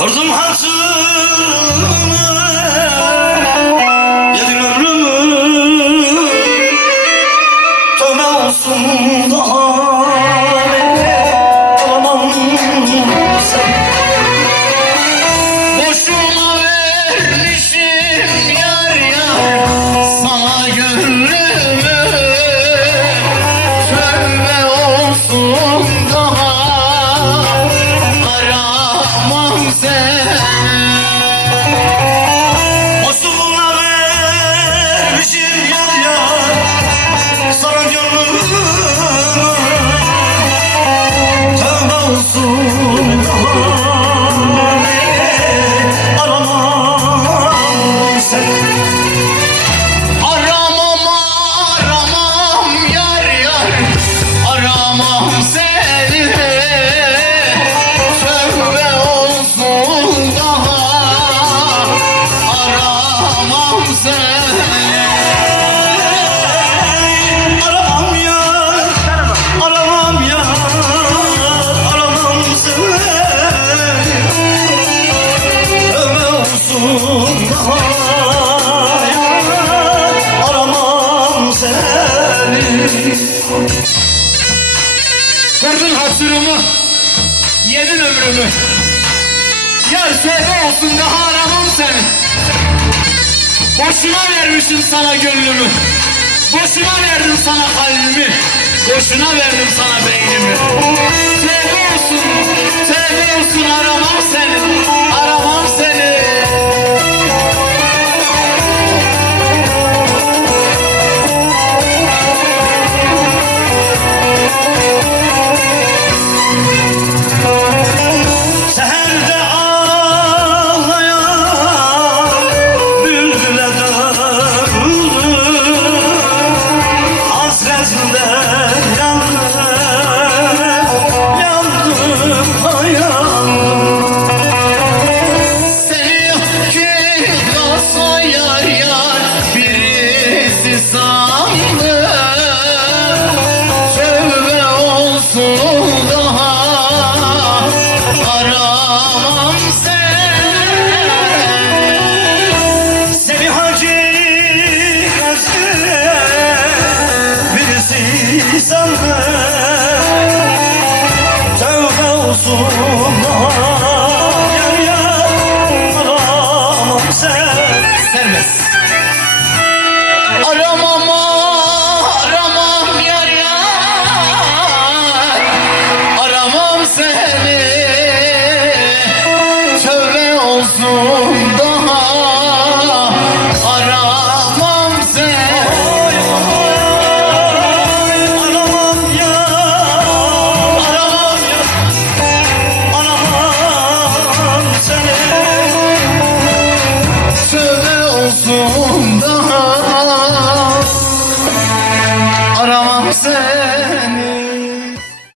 Sordum hatırımı, yedin ömrümü, tövbe olsun daha alamam sen. Boşuna vermişim yar yar sana gönlümü, tövbe olsun daha aramam seni. Boşluğuna vermişim yar yar sana gönlümü, tövbe olsun daha aramam seni. Aramam yar yar aramam seni, tövbe olsun daha aramam seni. Aramam ya, aramam ya, aramam seni. Tövbe olsun daha aramam seni. Kırdın hatırımı, yedin ömrümü. Yar tövbe olsun daha aramam seni. Boşuna vermişim sana gönlümü, boşuna verdim sana kalbimi, boşuna verdim sana beynimi. Tövbe olsun aramam seni, aramam seni. Seherde ağlayan bülbüle döndüm, hasretinden yandım, yandım. Seni yok ki olsa yar yar birisi sandım. Tövbe olsun daha aramam seni. Seni hakikatli birisi sandım. Tövbe olsun yar yar aramam seni. Serbest. Aramam yar yar aramam seni, tövbe olsun daha aramam seni. Aramam ya, Aramam ya, aramam seni. tövbe olsun daha aramam seni.